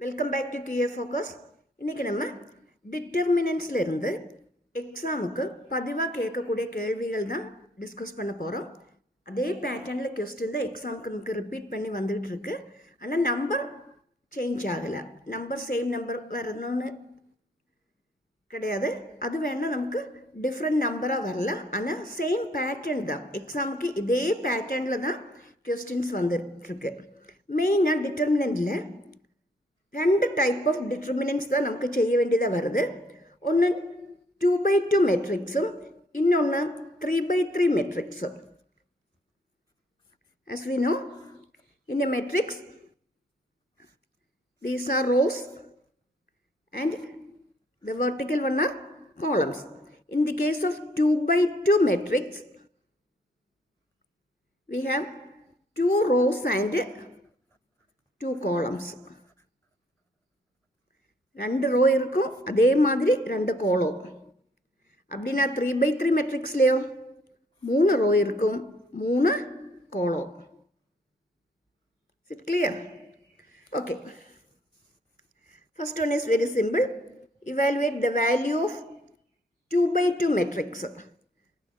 Welcome back to QA focus. இன்றைக்கி நம்ம டிட்டர்மினன்ட்ஸ்லேருந்து எக்ஸாமுக்கு பதிவாக கேட்கக்கூடிய கேள்விகள் தான் டிஸ்கஸ் பண்ண போகிறோம். அதே பேட்டர்னில் கொஸ்டின் தான் எக்ஸாமுக்கு நமக்கு ரிப்பீட் பண்ணி வந்துகிட்டு இருக்கு. ஆனால் நம்பர் சேஞ்ச் ஆகலை, நம்பர் சேம் நம்பர் வரணும்னு கிடையாது. அது வேணால் நமக்கு டிஃப்ரெண்ட் நம்பராக வரலாம். ஆனால் சேம் பேட்டர்ன் தான், எக்ஸாமுக்கு இதே பேட்டர்னில் தான் கொஸ்டின்ஸ் வந்துட்டுருக்கு. மெயினாக டிட்டர்மினன்ட்டில் ரெண்டு டைப் ஆஃப் டிட்டர்மினன்ட்ஸ் தான் நமக்கு செய்ய வேண்டியதாக வருது. ஒன்று 2/2 மெட்ரிக்ஸும் இன்னொன்று 3/3 மெட்ரிக்ஸும். As we know, in a matrix, these are rows and the vertical one are columns. In the case of 2/2 matrix, we have 2 rows and 2 columns. ரெண்டு ரோ இருக்கும், அதே மாதிரி ரெண்டு கோலம். அப்படின்னா 3/3 மெட்ரிக்ஸ்லேயோ 3 ரோ இருக்கும், 3 கோலம். Is it clear? Okay. First one is very simple. Evaluate the value of 2/2 matrix.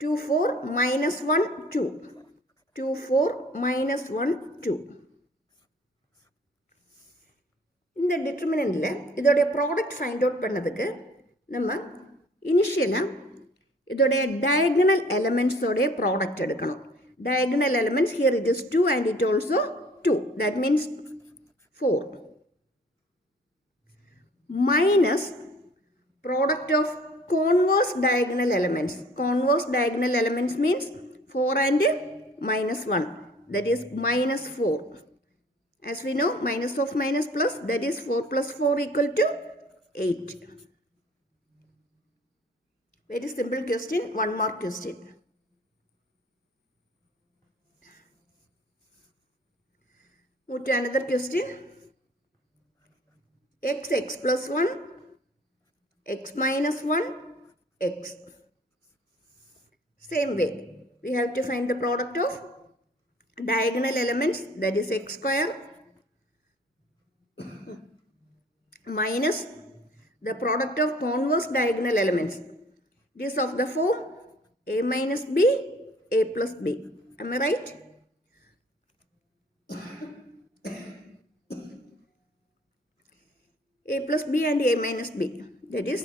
2, 4, minus 1, 2. 2, 4, minus 1, 2. இந்த டிட்டர்மினன்ட்ல இதோடைய ப்ராடக்ட் ஃபைண்ட் அவுட் பண்ணதுக்கு நம்ம இனிஷியலாக இதோடைய டயகனல் எலமெண்ட்ஸோடைய ப்ராடக்ட் எடுக்கணும். Diagonal elements here it is 2 and it also 2, that means 4 minus product of converse diagonal elements. Converse diagonal elements means 4 and minus 1, that is minus 4. As we know, minus of minus plus, that is 4 plus 4 equal to 8. Very simple question. One more question. Move to another question. X plus 1, x minus 1, x. Same way, we have to find the product of diagonal elements, that is x square minus the product of converse diagonal elements. It is of the form a minus b, a plus b. Am I right? A plus b and a minus b, that is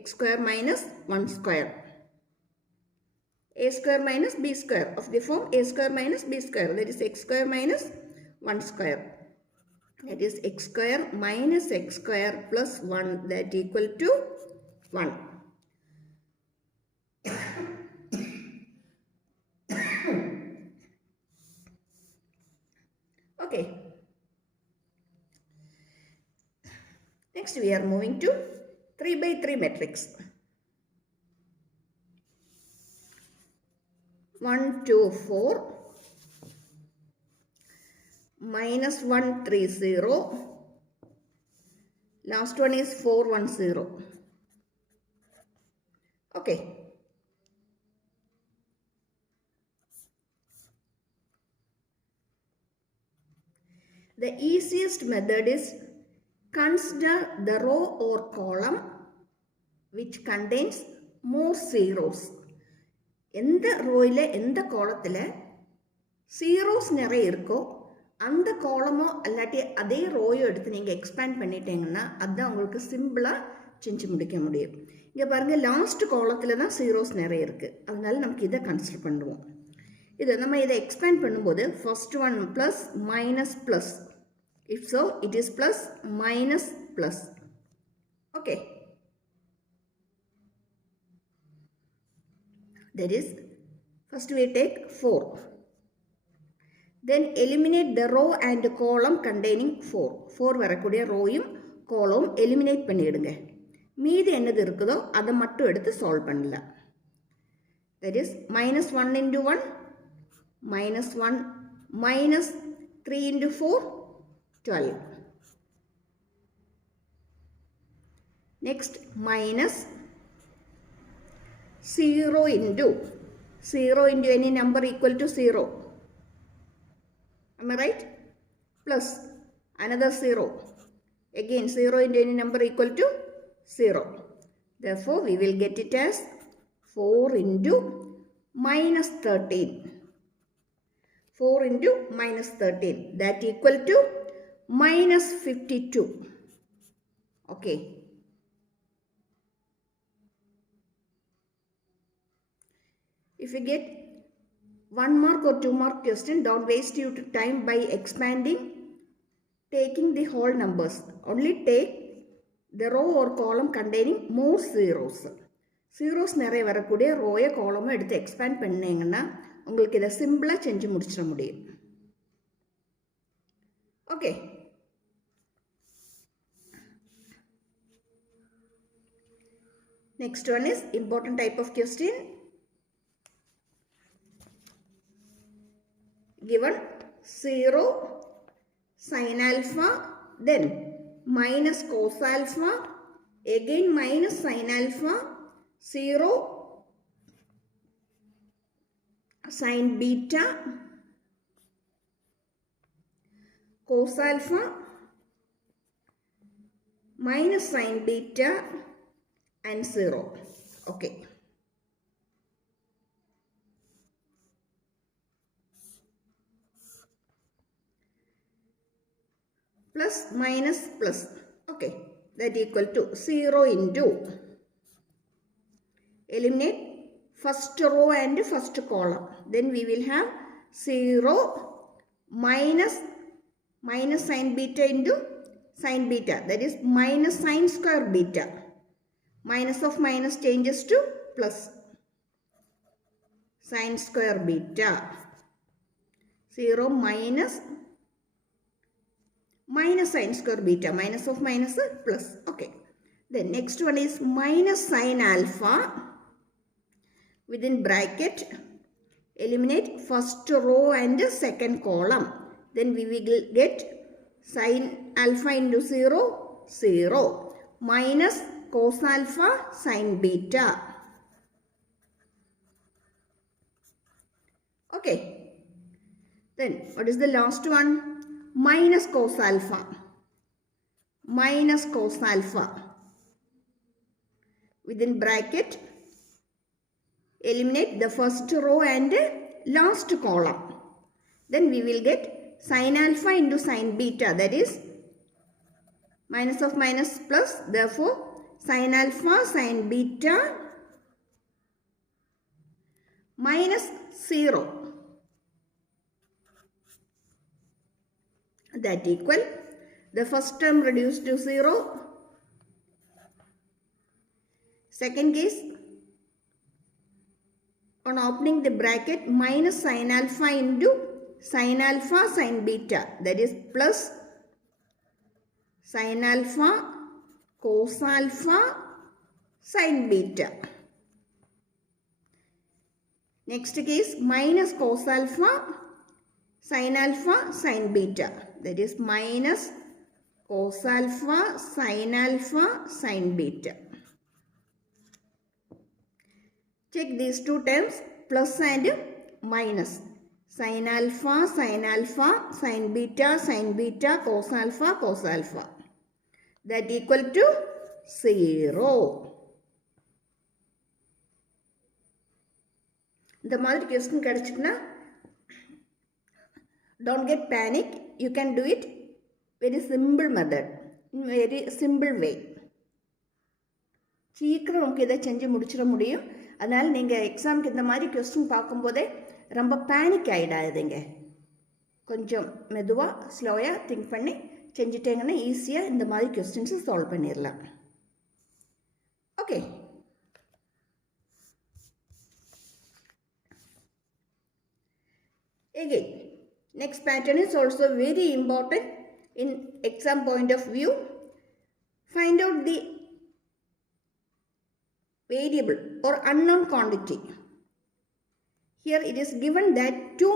x square minus 1 square. A square minus b square, of the form a square minus b square, that is x square minus 1 square. That is x square minus x square plus 1, that equal to 1. Okay. Next we are moving to 3/3 matrix. 1, 2, 4, minus 1, 3, 0. Last one is 4, 1, 0. Okay. The easiest method is consider the row or column which contains more zeros. எந்த ரோயில் எந்த காலத்தில் ஜீரோஸ் நிறைய இருக்கோ அந்த காலமோ இல்லாட்டி அதே ரோயோ எடுத்து நீங்கள் எக்ஸ்பேண்ட் பண்ணிட்டீங்கன்னா அதுதான் உங்களுக்கு சிம்பிளாக செஞ்சு முடிக்க முடியும். இங்கே பாருங்கள், லாஸ்ட் காலத்தில் தான் ஜீரோஸ் நிறைய இருக்குது, அதனால நமக்கு இதை கன்சிடர் பண்ணுவோம். இதை நம்ம இதை எக்ஸ்பேண்ட் பண்ணும்போது first one plus minus plus, if so it is plus minus plus. Okay, that is, first we take 4, then eliminate the row and column containing 4. 4 வரக்கூடிய ரோயும் கோலம் எலிமினேட் பண்ணிடுங்க. மீதி என்னது இருக்குதோ அதை மட்டும் எடுத்து சால்வ் பண்ணலாம். that is minus 1 into 1, minus 1, minus 3 into 4, 12. Next, minus 0 into any number equal to 0. Am I right? Plus another 0. Again 0 into any number equal to 0. Therefore, we will get it as 4 into minus 13. 4 into minus 13. That equal to minus 52. Okay. If you get 1 mark or 2 mark question, don't waste your time by expanding, taking the whole numbers. Only take the row or column containing more zeros. Zeros நிறைய வரக்கூடிய ரோயை காலமும் எடுத்து எக்ஸ்பேண்ட் பண்ணிங்கன்னா உங்களுக்கு இதை சிம்பிளாக செஞ்சு முடிச்சிட முடியும். Okay, next one is important type of question. Given 0 sin alpha, then minus cos alpha, again minus sin alpha, 0 sin beta, cos alpha, minus sin beta and 0. Okay. Plus minus plus. Okay. That equal to 0 into. Eliminate first row and first column. Then we will have 0 minus sin beta into sin beta. That is minus sin square beta. Minus of minus changes to plus. Sin square beta. 0 minus sin square beta. Minus of minus plus. Okay. Then next one is minus sin alpha. Within bracket, eliminate first row and second column. Then we will get sin alpha into 0, 0. Minus cos alpha sin beta. Okay. Then what is the last one? Minus cos alpha. Minus cos alpha. Within bracket, eliminate the first row and last column. Then we will get sin alpha into sin beta. That is minus of minus plus. Therefore, sin alpha sin beta minus 0. That equal. The first term reduced to 0. Second case, on opening the bracket, minus sin alpha into sin alpha sin beta. That is plus sin alpha cos alpha sin beta. Next case, minus cos alpha sin alpha sin beta. That is minus cos alpha sin beta. Check these two terms, plus and minus. Sin alpha sin beta, cos alpha. That equal to 0. The மாதிரி question கிடைச்சிட்டுனா, don't get panic. You can do it very simple method, in very simple way. சீக்கிரம் நமக்கு இதை செஞ்சு முடிச்சிட முடியும். அதனால் நீங்கள் எக்ஸாமுக்கு இந்த மாதிரி கொஸ்டின் பார்க்கும்போதே ரொம்ப பேனிக் ஆகிடாதுங்க. கொஞ்சம் மெதுவாக ஸ்லோயாக திங்க் பண்ணி செஞ்சுட்டேங்கன்னா ஈஸியாக இந்த மாதிரி கொஸ்டின்ஸை சால்வ் பண்ணிடலாம். Okay, again next pattern is also very important in exam point of view. Find out the variable or unknown quantity. Here it is given that two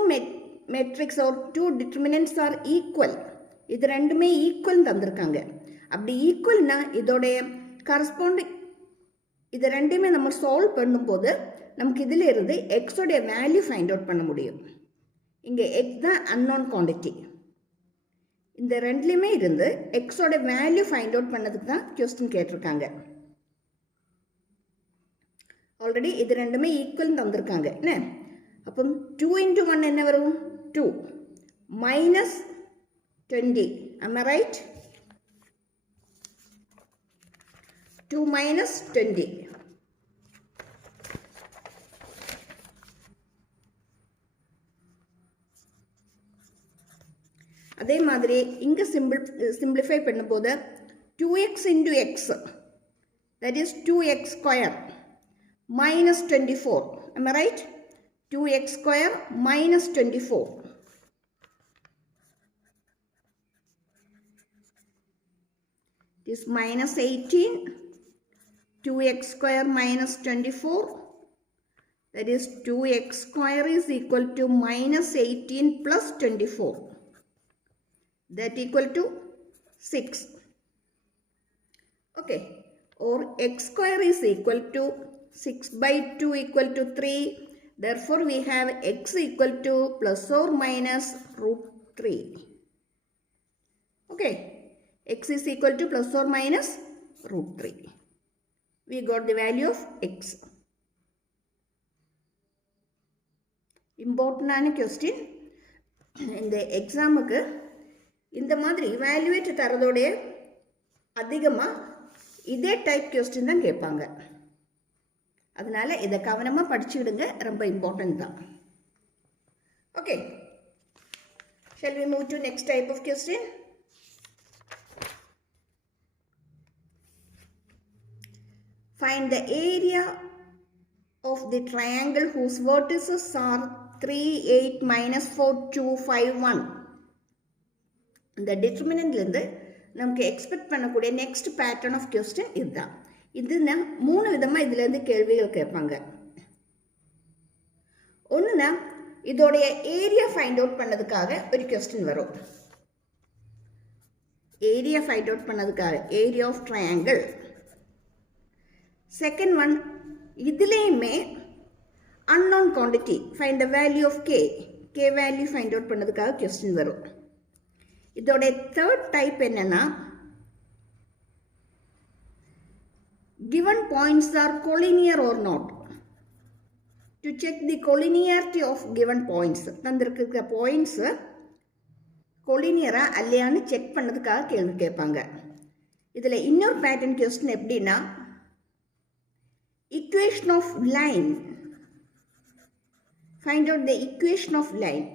matrix or two determinants are equal. இது ரெண்டுமே ஈக்குவல் தந்திருக்காங்க. அப்படி ஈக்குவல்னா இதோடைய கரஸ்பாண்டிங் இது ரெண்டுமே நம்ம சால்வ் பண்ணும்போது நமக்கு இதில் இருந்து எக்ஸோடைய வேல்யூ ஃபைண்ட் அவுட் பண்ண முடியும். இங்கே எக்ஸ் தான் அன்னோன் குவான்டிட்டி. இந்த ரெண்டுலையுமே இருந்து எக்ஸோட வேல்யூ ஃபைண்ட் அவுட் பண்ணதுக்கு தான் கொஸ்டின் கேட்டிருக்காங்க. ஆல்ரெடி இது ரெண்டுமே ஈக்குவல் தந்திருக்காங்க என்ன. அப்போ 2 into 1 என்ன வரும்? 2 minus 20. Am I right? 2 minus 20. அதே மாதிரி இங்க சிம்பிளிஃபை பண்ணும்போது 2x into x, that is 2x square minus 24. Am I right? 2x square minus 24. This minus 18. 2x square minus 24. That is 2x square is equal to minus 18 plus 24. That equal to 6. Okay. Or x square is equal to 6 by 2 equal to 3. Therefore, we have x equal to plus or minus root 3. Okay. X is equal to plus or minus root 3. We got the value of x. Important question. In the exam, இந்த மாதிரி இவாலுவேட் தரதோடைய அதிகமாக இதே type question தான் கேட்பாங்க. அதனால இதை கவனமாக படிச்சுக்கிடுங்க, ரொம்ப இம்பார்ட்டன்ட் தான். Okay, shall we move to next type of question? Find the area of the triangle whose vertices are 3, 8, minus 4, 2, 5, 1. இந்த டிட்டர்மினன்ட்லேருந்து நமக்கு எக்ஸ்பெக்ட் பண்ணக்கூடிய நெக்ஸ்ட் பேட்டர்ன் ஆஃப் கொஸ்டின் இதுதான். இதுனா 3 விதமாக இதுலேருந்து கேள்விகள் கேட்பாங்க. ஒன்றுனா இதோடைய ஏரியா ஃபைண்ட் அவுட் பண்ணதுக்காக ஒரு கொஸ்டின் வரும். ஏரியா ஃபைண்ட் அவுட் பண்ணதுக்காக area of triangle. Second one, இதுலேயுமே unknown quantity find the value of k value find out பண்ணதுக்காக கொஸ்டின் வரும். இதோட தேர்ட் டைப் என்னன்னா given points are collinear or not. To check the collinearity of given points, தந்திருக்கிற பாயிண்ட்ஸ் கொலினியரா அல்லையான்னு செக் பண்ணதுக்காக கேள்வி கேட்பாங்க. இதில் இன்னொரு பேட்டர்ன் கொஸ்டின் எப்படின்னா equation of line. Find out the equation of line.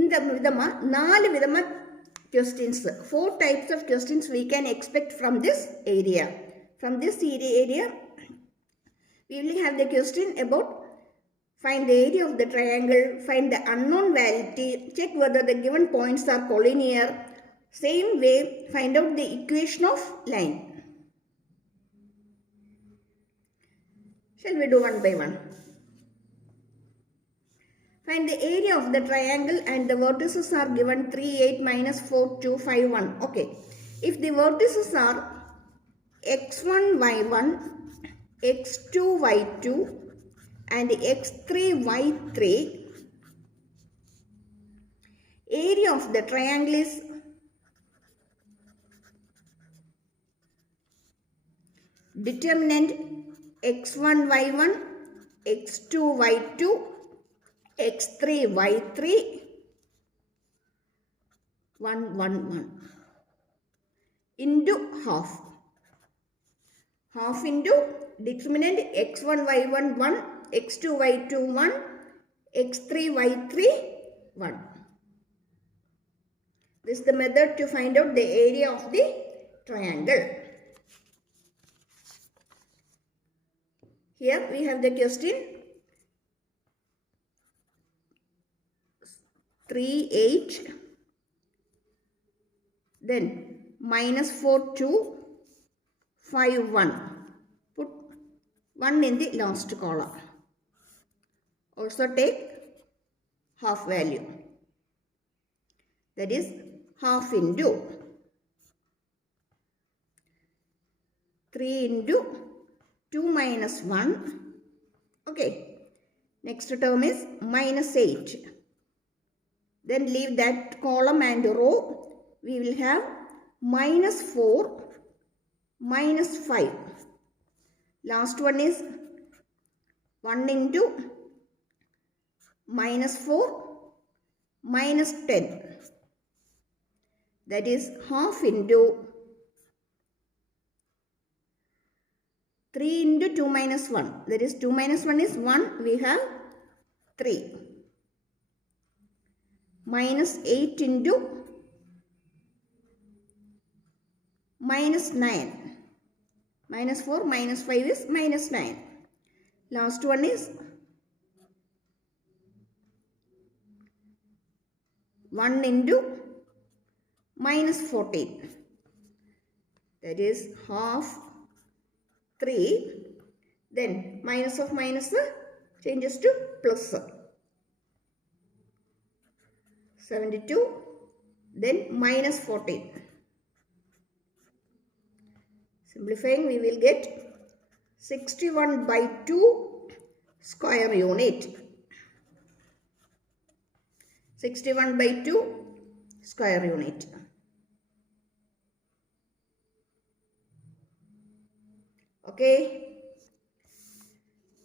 இந்த விதமாக 4 விதமாக questions, 4 types of questions we can expect from this area. From this area, we will have the question about find the area of the triangle, find the unknown value, check whether the given points are collinear. Same way, find out the equation of line. Shall we do one by one? Find the area of the triangle and the vertices are given 3, 8, minus 4, 2, 5, 1. Okay. If the vertices are x1, y1, x2, y2 and x3, y3, area of the triangle is determinant x1, y1, x2, y2, x3, y3, 1, 1, 1 into half. Half into determinant x1, y1, 1, x2, y2, 1, x3, y3, 1. This is the method to find out the area of the triangle. Here we have the question 3, 8, then minus 4, 2, 5, 1. Put 1 in the last column. Also take half value. That is half into 3 into 2 minus 1. Okay. Next term is minus 8. Then leave that column and row. we will have minus 4, minus 5. Last one is 1 into minus 4, minus 10. That is half into 3 into 2 minus 1. That is 2 minus 1 is 1. We have 3. Minus 8 into minus 9. Minus 4 minus 5 is minus 9. Last one is 1 into minus 14. That is half 3. Then minus of minus changes to plus. 72. Then minus 14. Simplifying, we will get 61 by 2 square unit. 61 by 2 square unit. Okay.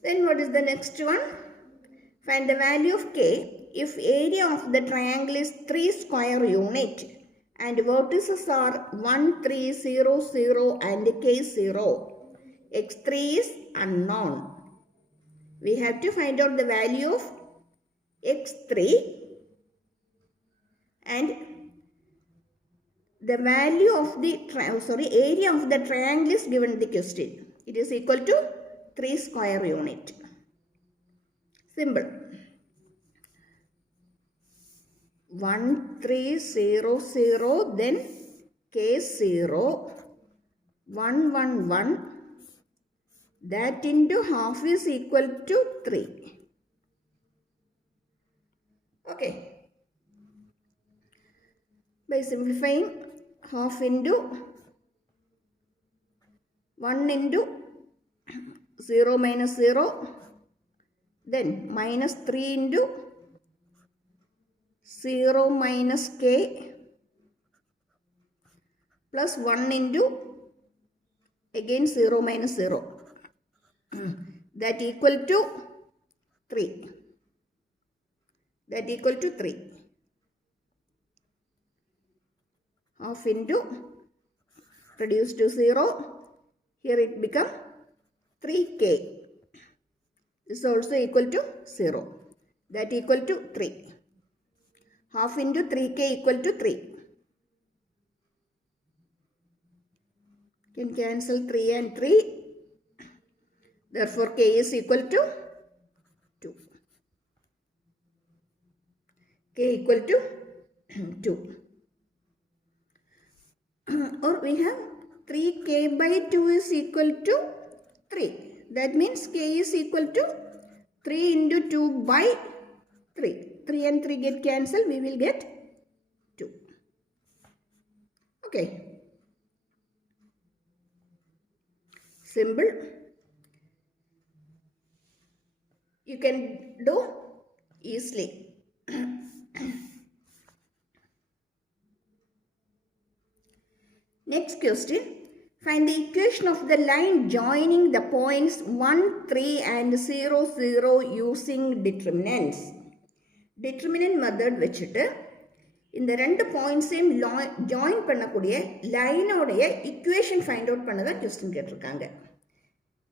Then what is the next one? Find the value of k if area of the triangle is 3 square unit and vertices are 1, 3, 0, 0 and k0. x3 is unknown. We have to find out the value of x3 and the value of the area of the triangle is given in the question. It is equal to 3 square unit. Simple. 1, 3, 0, 0, then k0, 1, 1, 1. That into half is equal to 3. Okay. By simplifying, half into 1 into 0 minus 0, then minus 3 into 0 minus k plus 1 into again 0 minus 0. That equal to 3. That equal to 3. Half into reduced to 0. Here it become 3k. This is also equal to 0. That equal to 3. Half into 3k equal to 3. Can cancel 3 and 3. Therefore, k is equal to 2. K equal to 2. Or we have 3k by 2 is equal to 3. That means k is equal to 3 into 2 by 3. 3 and 3 get cancelled. We will get 2. Okay. Simple. You can do easily. Next question. Find the equation of the line joining the points 1, 3 and 0, 0 using determinants. Determinant method வச்சுட்டு இந்த ரெண்டு பாயிண்ட்ஸையும் ஜாயின் பண்ணக்கூடிய லைனோடைய equation find out பண்ண தான் கொஸ்டின் கேட்டிருக்காங்க.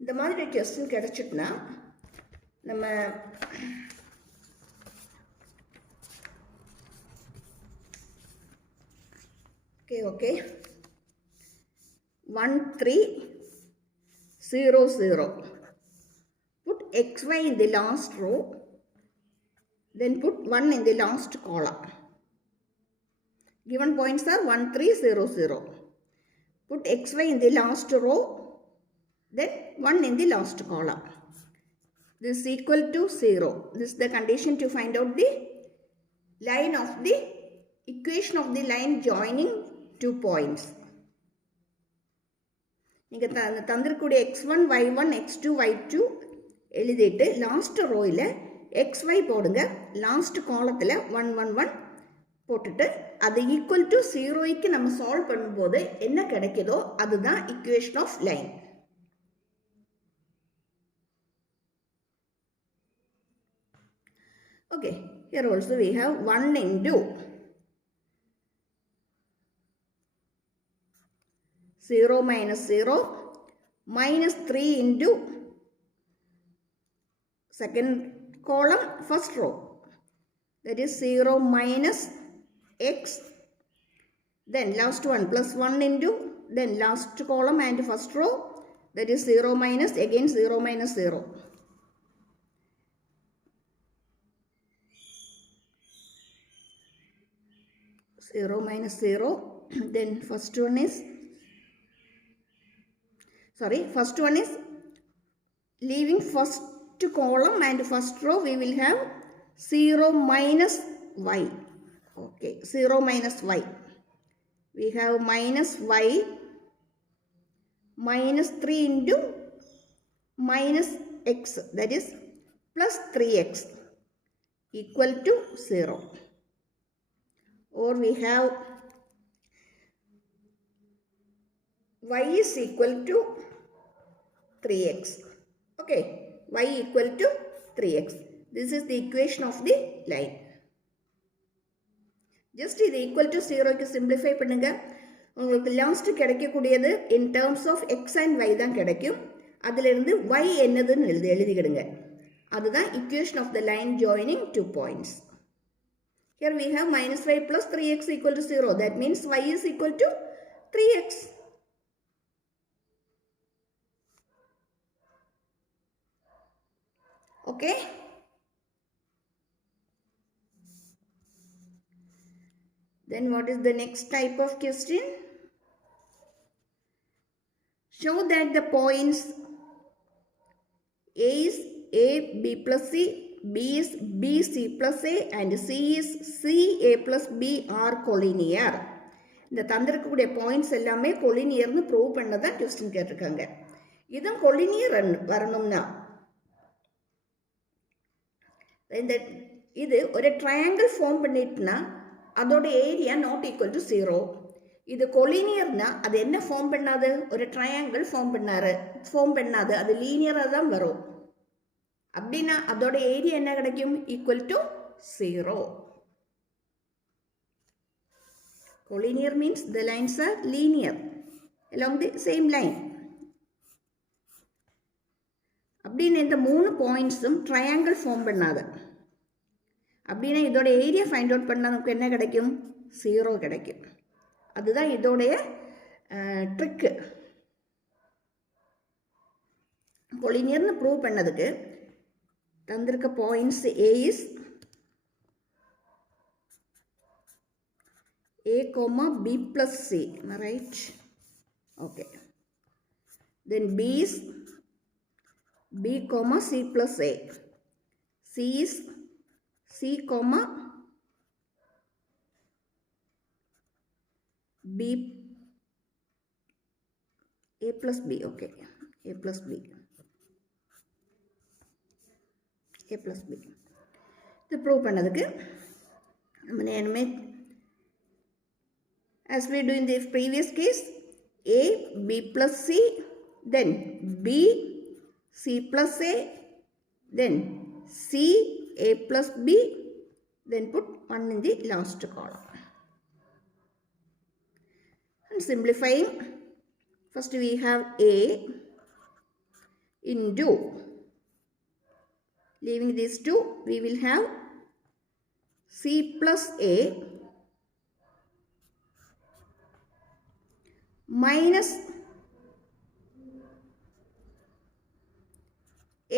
இந்த மாதிரி கொஸ்டின் கிடைச்சிட்டுனா நம்ம ஓகே 1, 3, 0, 0. Put xy in the last row. Then put 1 in the last column. Given points are 1, 3, 0, 0. Put xy in the last row. Then 1 in the last column. This is equal to 0. This is the condition to find out the line of the equation of the line joining two points. நீங்கள் தந்திருக்கூடிய x1, y1, x2, y2 எழுதிட்டு லாஸ்ட் ரோயில் xy போடுங்க. லாஸ்ட் காலத்தில் 1, 1, 1 போட்டுட்டு அது equal to 0க்கு நம்ம சால்வ் பண்ணும்போது என்ன கிடைக்குதோ அதுதான் equation of line. Okay, here also we have 1 into 0 minus 0 minus 3 into second column first row, that is 0 minus x, then last one plus 1 into, then last column and first row, that is 0 minus, again 0 minus 0. Zero minus 0, then first one is leaving first column and first row we will have 0 minus y. Okay, 0 minus y. We have minus y minus 3 into minus x, that is plus 3x equal to 0. Or we have y is equal to 3x. Okay, y equal to 3x. This is the equation of the line. Just இது equal to 0க்கு simplify பண்ணுங்க. உங்களுக்கு லாஸ்ட் கிடைக்கக்கூடியது in terms of x and y தான் கிடைக்கும். அதிலிருந்து y என்னதுன்னு எழுதிக்கிடுங்க. அதுதான் equation of the line joining 2 points. Here we have minus y plus 3x equal to 0. That means y is equal to 3x. Okay. Then what is the next type of question? Show that the points A is A, B plus C, B is B, C plus A and C is C, A plus B are collinear. இந்த தந்திருக்கக்கூடிய பாயிண்ட்ஸ் எல்லாமே கொலினியர்னு ப்ரூவ் பண்ணதான் கொஸ்டின் கேட்டிருக்காங்க. இதுவும் கொலினியர் வரணும்னா இது ஒரு ட்ரையாங்கிள் ஃபார்ம் பண்ணிட்டுனா அதோட ஏரியா நாட் ஈக்குவல் டு 0. இது கொலினியர்னா அது என்ன ஃபார்ம் பண்ணாது, ஒரு ட்ரையாங்கிள் ஃபார்ம் பண்ணாது, அது லீனியராக தான் வரும். அப்படின்னா அதோட ஏரியா என்ன கிடைக்கும், equal to 0. Collinear means the lines are linear along the same line. அப்படின்னா இந்த 3 பாயிண்ட்ஸும் ட்ரையாங்கிள் ஃபார்ம் பண்ணாது. அப்படின்னா இதோட ஏரியா ஃபைண்ட் அவுட் பண்ணால் நமக்கு என்ன கிடைக்கும், 0 கிடைக்கும். அதுதான் இதோடைய ட்ரிக்கு. கொலினியர்னு ப்ரூவ் பண்ணதுக்கு தந்திருக்க points A is A comma B plus C, right? Okay. Then B is B comma C plus A. C is C comma B, A plus B, okay, A plus B, A plus B. இது ப்ரூவ் பண்ணதுக்கு நம்ம என்னமே as we do in the previous case, A, B plus C, then B, C plus A, then C, A plus B, then put 1 in the last column. And simplifying, first we have A into, leaving these two, we will have C plus A minus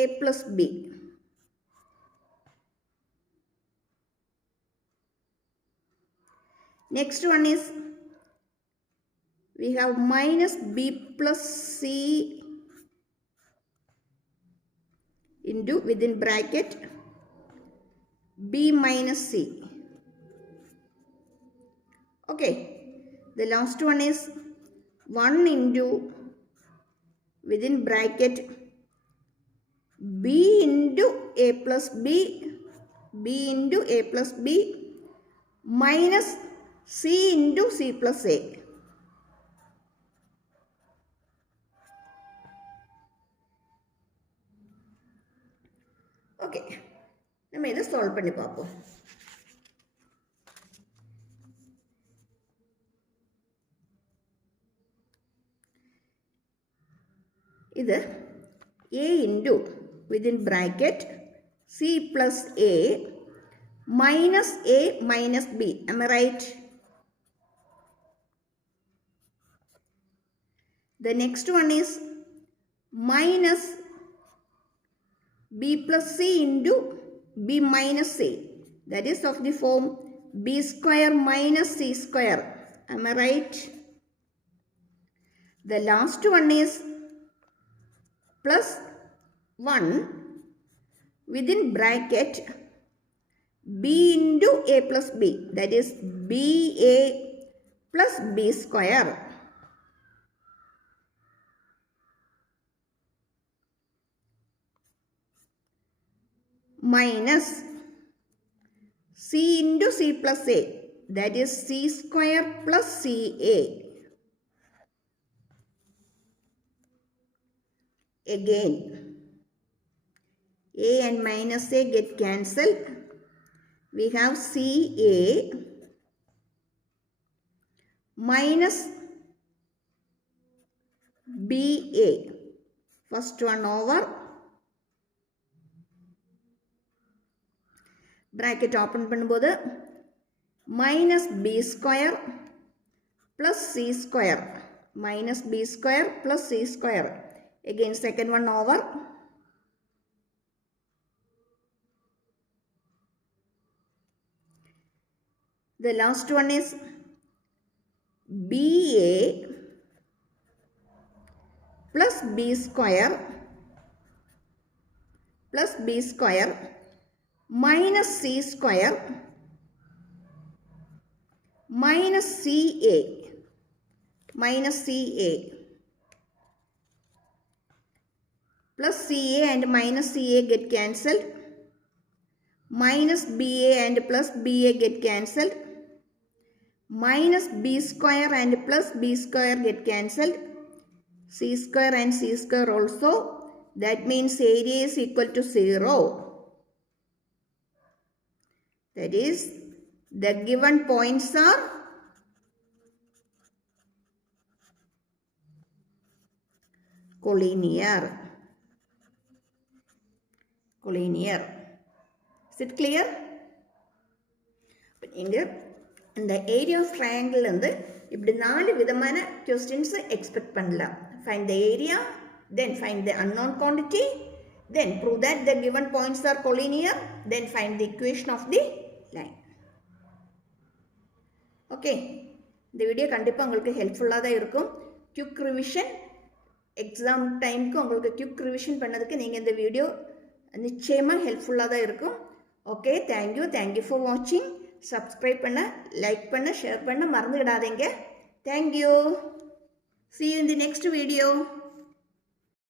A plus B. Next one is we have minus B plus C into within bracket B minus C. Okay, the last one is 1 into within bracket B into A plus B, B into A plus B minus c into c plus a. Okay, நம்ம இதை சால்வ் பண்ணி பார்ப்போம். இது a into within bracket c plus a minus b. Am I right? The next one is minus b plus c into b minus c. That is of the form b square minus c square. Am I right? The last one is plus 1 within bracket b into a plus b. That is ba plus b square. Minus c into c plus a, that is c square plus ca. Again, a and minus a get cancelled. We have ca minus ba. First one over. Bracket open பண்ணும்போது minus b square plus c square. Minus b square plus c square. Again second one over. The last one is ba plus b square plus b square minus c square minus ca plus ca and minus ca get cancelled. Minus ba and plus ba get cancelled. Minus b square and plus b square get cancelled. C square and c square also. That means area is equal to 0. That is, the given points are collinear. Is it clear? இங்கே இந்த area of triangle வந்து இப்படி 4 விதமான questions expect பண்ணலாம். Find the area, then find the unknown quantity, then prove that the given points are collinear, then find the equation of the line. Okay, இந்த வீடியோ கண்டிப்பாக உங்களுக்கு ஹெல்ப்ஃபுல்லாக தான் இருக்கும். குயிக் ரிவிஷன் எக்ஸாம் டைமுக்கு உங்களுக்கு குயிக் ரிவிஷன் பண்ணதுக்கு நீங்கள் இந்த வீடியோ நிச்சயமாக ஹெல்ப்ஃபுல்லாக தான் இருக்கும். ஓகே, தேங்க்யூ ஃபார் வாட்சிங். சப்ஸ்கிரைப் பண்ண, லைக் பண்ண, ஷேர் பண்ண மறந்துவிடாதீங்க. Thank you. See you in the next video.